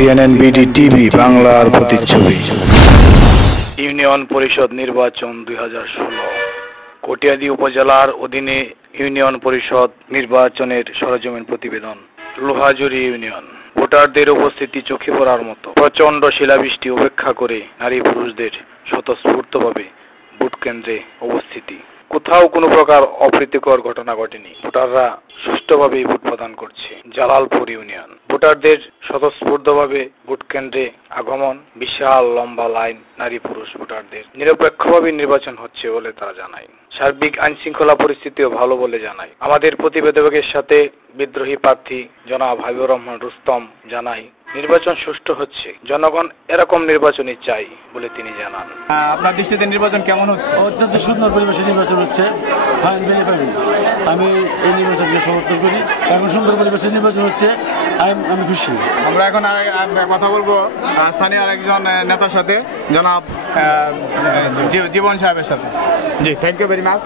CNN-BD TV বাংলার প্রতিচ্ছবি। Union পরিষদ নির্বাচন 2016। কটিয়াদী উপজেলার অধীনে ইউনিয়ন পরিষদ নির্বাচনের সরেজমিন প্রতিবেদন। লোহাজুড়ি ইউনিয়ন। ভোটারদের উপস্থিতি চোখে পড়ার মতো। প্রচন্ড শিলাবৃষ্টি উপেক্ষা করে নারী পুরুষদের স্বতঃস্ফূর্তভাবে ভোট কেন্দ্রে উপস্থিতি। কোথাও কোনো প্রকার অপ্রীতিকর ঘটনা ঘটেনি। ভোটাররা সুষ্ঠুভাবে ভোট প্রদান করছে। জালালপুর ইউনিয়ন। ভোটারদের স্বতঃস্ফূর্তভাবে ভোট কেন্দ্রে আগমন। বিশাল লম্বা লাইন নারী পুরুষ ভোটারদের। নিরপেক্ষভাবে নির্বাচন হচ্ছে বলে তারা জানায়। সার্বিক আইন শৃঙ্খলা পরিস্থিতিও ভালো বলে জানায়। আমাদের প্রতিবেদকের সাথে বিদ্রোহী প্রার্থী জনাব হাবিবুর রহমান রুস্তম জানায়, নির্বাচন সুষ্ঠু হচ্ছে। জনগণ এরকম নির্বাচনই চাই বলে তিনি জানান। আপনার দৃষ্টিতে নির্বাচন কেমন হচ্ছে? অত্যন্ত সুন্দর পরিবেশে নির্বাচন হচ্ছে। আমি এই নির্বাচনকে সমর্থন করি। এখন সুন্দর পরিবেশে নির্বাচন হচ্ছে, আমি খুশি। আমরা এখন কথা বলবো স্থানীয় আরেকজন নেতার সাথে, জনাব জীবন সাহেবের সাথে। জি, থ্যাংক ইউ ভেরি মাচ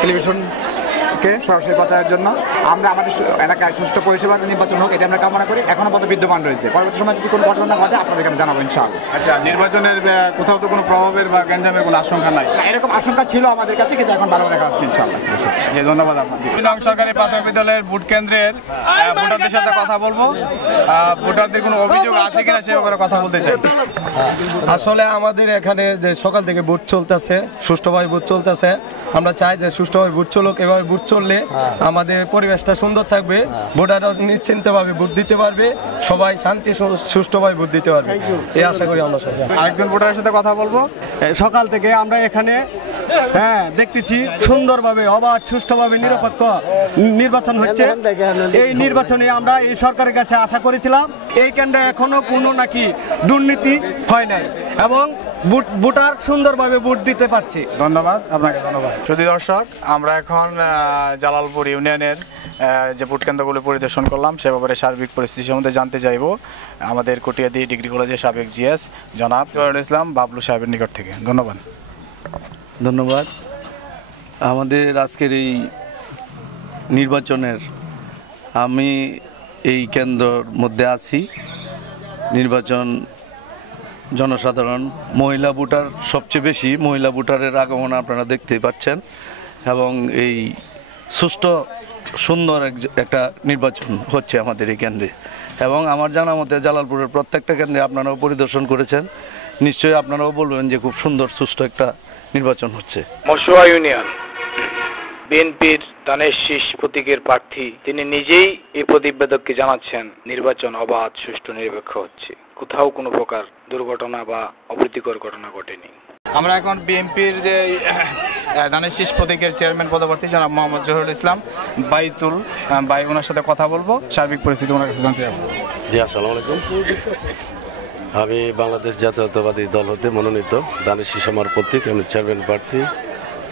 টেলিভিশনকে সরাসরি কথার জন্য। আমরা আমাদের এলাকায় সুষ্ঠু পরিষেবা নির্বাচন হোক, এটা আমরা কামনা করি। এখনো পর্যন্ত বিদ্যমান রয়েছে। পরবর্তী সময় যদি কোনো ঘটনা ঘটে আপনাদেরকে আমি জানাবো ইনশাআল্লাহ। আচ্ছা, নির্বাচনের কোথাও তো কোনো প্রভাবের বা গ্যাঞ্জামের কোনো আশঙ্কা নাই? এরকম আশঙ্কা ছিল আমাদের কাছে, কিন্তু এখন ভালো দেখা যাচ্ছে ইনশাআল্লাহ। জি, ধন্যবাদ আপনাকে। সরকারি প্রাথমিক বিদ্যালয়ের ভোট কেন্দ্রের ভোটারদের সাথে কথা বলবো। ভোটারদের কোনো অভিযোগ আছে কিনা সে ব্যাপারে কথা বলতে চাই। আসলে আমাদের এখানে যে সকাল থেকে ভোট চলতেছে, সুষ্ঠুভাবে ভোট চলতেছে। আমরা চাই যে সুষ্ঠুভাবে ভোট চলুক। এভাবে ভোট চললে আমাদের পরিবেশটা সুন্দর থাকবে, ভোটাররা নিশ্চিন্তভাবে ভোট দিতে পারবে, সবাই শান্তি সুষ্ঠুভাবে ভোট দিতে পারবে, এই আশা করি আমরা। আরেকজন ভোটারের সাথে কথা বলবো। সকাল থেকে আমরা এখানে দেখতেছি সুন্দরভাবে অবাধ সুষ্ঠুভাবে নিরপেক্ষ নির্বাচন হচ্ছে। এই নির্বাচনে আমরা এই সরকারের কাছে আশা করেছিলাম, এই কেন্দ্রে এখনো কোনো নাকি দুর্নীতি হয় নাই এবং ভোটার সুন্দরভাবে ভোট দিতে পারছে। ধন্যবাদ আপনাকে। ধন্যবাদ। শুধু দর্শক, আমরা এখন জালালপুর ইউনিয়নের যে ভোট কেন্দ্রগুলো পরিদর্শন করলাম সে ব্যাপারে সার্বিক পরিস্থিতি সম্বন্ধে জানতে চাইব আমাদের কটিয়াদী ডিগ্রি কলেজের সাবেক জিএস জনাব ইসলাম বাবলু সাহেবের নিকট থেকে। ধন্যবাদ। ধন্যবাদ। আমাদের আজকের এই নির্বাচনের আমি এই কেন্দ্রের মধ্যে আছি। নির্বাচন জনসাধারণ, মহিলা ভোটার সবচেয়ে বেশি। মহিলা ভোটারের আগমন আপনারা দেখতে পাচ্ছেন এবং এই সুষ্ঠু সুন্দর একটা নির্বাচন হচ্ছে আমাদের এই কেন্দ্রে। এবং আমার জানা মতে জালালপুরের প্রত্যেকটা কেন্দ্রে আপনারাও পরিদর্শন করেছেন, নিশ্চয়ই আপনারাও বলবেন যে খুব সুন্দর সুষ্ঠু একটা নির্বাচন হচ্ছে। মশুয়া ইউনিয়ন। বিএনপির ধানের শীষ প্রতীকের প্রার্থী তিনি নিজেই এই প্রতিবেদককে জানাচ্ছেন, নির্বাচন অবাধ সুষ্ঠু নিরপেক্ষ হচ্ছে। কোথাও কোনো প্রকার দুর্ঘটনা বা অপ্রীতিকর ঘটনা ঘটেনি। আমরা এখন বিএনপির যে ধানের শীষ প্রতীকের চেয়ারম্যান পদপ্রার্থী জনাব মোহাম্মদ জহিরুল ইসলাম বাইতুল ভাই, ওনার সাথে কথা বলবো, সার্বিক পরিস্থিতি ওনার কাছে জানতে যাবো। জি, আসসালামু আলাইকুম। আমি বাংলাদেশ জাতীয়তাবাদী দল হতে মনোনীত ধানের শীষ আমার প্রতীক, আমি চেয়ারম্যান প্রার্থী।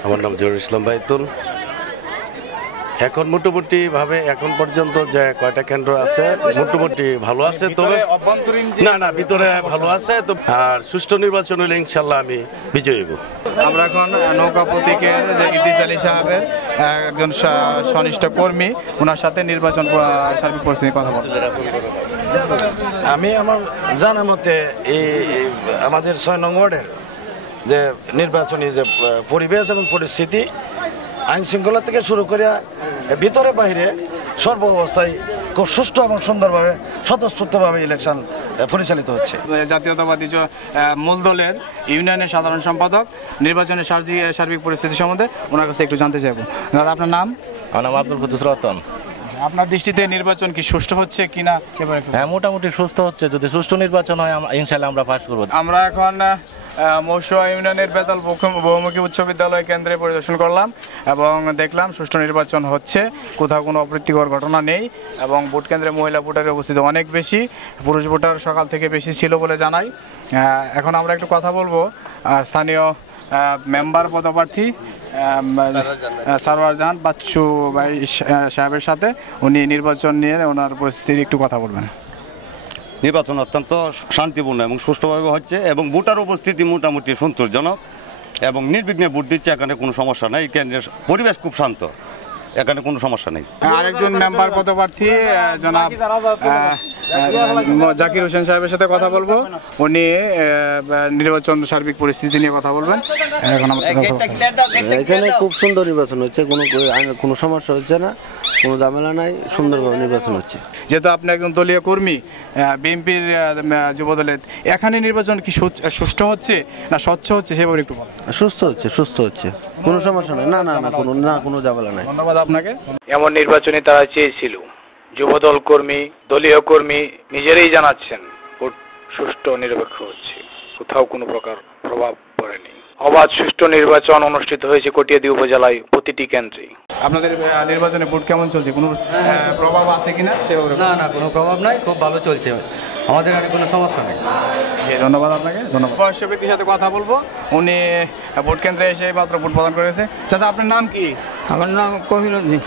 আমার নাম জহিরুল ইসলাম বাইতুল। এখন মোটামুটি ভাবে এখন পর্যন্ত যে কয়টা কেন্দ্র আছে মোটামুটি ভালো আছে, তবে না ভিতরে ভালো আছে। তো আর সুষ্ঠু নির্বাচন হলে ইনশাল্লাহ আমি বিজয়ী হব। আমরা এখন নৌকা প্রতীকের যে ইদ্রিস আলী সাহেবের একজন সনিষ্ঠ কর্মী, ওনার সাথে নির্বাচন সার্বিক পরিস্থিতি কথা বলতে। আমি আমার জানা মতে এই আমাদের 6 নং ওয়ার্ডের যে নির্বাচনী যে পরিবেশ এবং পরিস্থিতি, আইন শৃঙ্খলা থেকে শুরু করে ভিতরে বাইরে সর্ব অবস্থায় খুব সুষ্ঠু এবং সুন্দরভাবে স্বতঃস্ফূর্তভাবে ইলেকশন পরিচালিত হচ্ছে। জাতীয়তাবাদী মূল দলের ইউনিয়নের সাধারণ সম্পাদক নির্বাচনের সার্বিক পরিস্থিতি সম্বন্ধে ওনার কাছে একটু জানতে চাইবো। দাদা, আপনার নাম? আমার নাম আব্দুল কুদ্দুস রতন। আপনার দৃষ্টিতে নির্বাচন কি সুষ্ঠু হচ্ছে কিনা? হ্যাঁ, মোটামুটি সুস্থ হচ্ছে। যদি সুষ্ঠু নির্বাচন হয় ইনশাল্লাহ আমরা পাস করবো। আমরা এখন মশুয়া ইউনিয়নের বেতাল বহুমুখী উচ্চ বিদ্যালয় কেন্দ্রে পরিদর্শন করলাম এবং দেখলাম সুষ্ঠু নির্বাচন হচ্ছে, কোথাও কোনো অপ্রীতিকর ঘটনা নেই এবং ভোট কেন্দ্রে মহিলা ভোটারের উপস্থিতি অনেক বেশি, পুরুষ ভোটার সকাল থেকে বেশি ছিল বলে জানাই। এখন আমরা একটু কথা বলবো স্থানীয় মেম্বার পদপ্রার্থী সারওয়ার জাহান বাচ্চু ভাই সাহেবের সাথে। উনি নির্বাচন নিয়ে ওনার পরিস্থিতির একটু কথা বলবেন। নির্বাচন অত্যন্ত শান্তিপূর্ণ এবং সুষ্ঠুভাবে হচ্ছে এবং ভোটার উপস্থিতি মোটামুটি সন্তোষজনক এবং নির্বিঘ্নে ভোট দিচ্ছে। এখানে কোনো সমস্যা নেই, কেন্দ্রের পরিবেশ খুব শান্ত। এখানে কোনো সমস্যা নেই। আরেকজন মেম্বার পদপ্রার্থী জনাব জাকির হোসেন সাহেবের সাথে কথা বলবো। উনি নির্বাচন সার্বিক পরিস্থিতি নিয়ে কথা বলবেন। এখন এখানে খুব সুন্দর নির্বাচন হচ্ছে, কোনো সমস্যা হচ্ছে না, কোনো ঝামেলা নাই, সুন্দরভাবে নির্বাচন হচ্ছে। যেহেতু আপনি একজন দলীয় কর্মী, বিএনপির যুব দলের, এখানে নির্বাচন কি সুষ্ঠু হচ্ছে না স্বচ্ছ হচ্ছে সে ব্যাপারে একটু বলুন। সুস্থ হচ্ছে, কোনো সমস্যা নাই, কোনো ঝামেলা নাই। ধন্যবাদ আপনাকে। এমন নির্বাচনে তারা চেয়েছিল। যুবদল কর্মী, দলীয় কর্মী নিজেরাই জানাচ্ছেন ভোট সুষ্ঠু নিরপেক্ষ হচ্ছে, কোথাও কোনো প্রকার প্রভাব পড়েনি। অবাধ সুষ্ঠু নির্বাচন অনুষ্ঠিত হয়েছে কটিয়াদী উপজেলায় প্রতিটি কেন্দ্রে। আপনাদের নির্বাচনে ভোট কেমন চলছে, কোনো প্রভাব আছে কিনা সে ব্যাপারে? না, কোনো প্রভাব নাই, খুব ভালো চলছে, আমাদের আর কোনো সমস্যা নেই। ধন্যবাদ আপনাকে। ধন্যবাদ। বয়স্ক ব্যক্তির সাথে কথা বলবো, উনি ভোট কেন্দ্রে এসে মাত্র ভোট প্রদান করেছে। চাচা, আপনার নাম কি? আমার নাম কহিনুদ্দিন,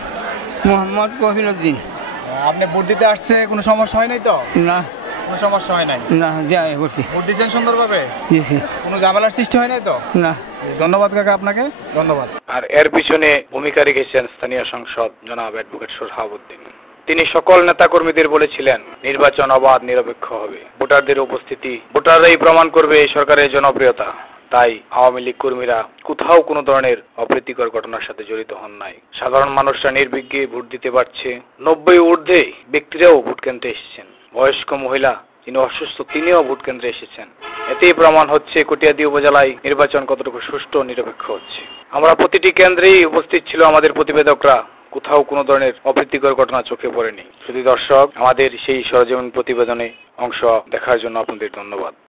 মোহাম্মদ কহিনুদ্দিন। আপনি ভোট দিতে আসছে, কোনো সমস্যা হয় নাই তো? না, কোনো সমস্যা হয় নাই। না, যাই বলছি। ভোট দিচ্ছেন সুন্দরভাবে? দিয়েছি। কোনো ঝামেলার সৃষ্টি হয় নাই তো? না। ধন্যবাদ কাকা আপনাকে। ধন্যবাদ। আর এর পিছনে ভূমিকা রেখেছেন স্থানীয় সংসদ জনাব অ্যাডভোকেট সোহাবুদ্দিন। তিনি সকল নেতাকর্মীদের বলেছিলেন নির্বাচন অবাধ নিরপেক্ষ হবে, ভোটারদের উপস্থিতি, ভোটাররাই প্রমাণ করবে এই সরকারের জনপ্রিয়তা। তাই আওয়ামী লীগ কর্মীরা কোথাও কোনো ধরনের অপ্রীতিকর ঘটনার সাথে জড়িত হন নাই। সাধারণ মানুষরা নির্বিঘ্নে ভোট দিতে পারছে। 90 ঊর্ধ্বে ব্যক্তিরাও ভোট কেন্দ্রে এসেছেন। বয়স্ক মহিলা যিনি অসুস্থ তিনিও ভোট কেন্দ্রে এসেছেন। এতেই প্রমাণ হচ্ছে কটিয়াদী উপজেলায় নির্বাচন কতটুকু সুষ্ঠু ও নিরপেক্ষ হচ্ছে। আমরা প্রতিটি কেন্দ্রেই উপস্থিত ছিল আমাদের প্রতিবেদকরা, কোথাও কোনো ধরনের অপ্রীতিকর ঘটনা চোখে পড়েনি। শুধু দর্শক, আমাদের সেই সরজমিন প্রতিবেদনে অংশ দেখার জন্য আপনাদের ধন্যবাদ।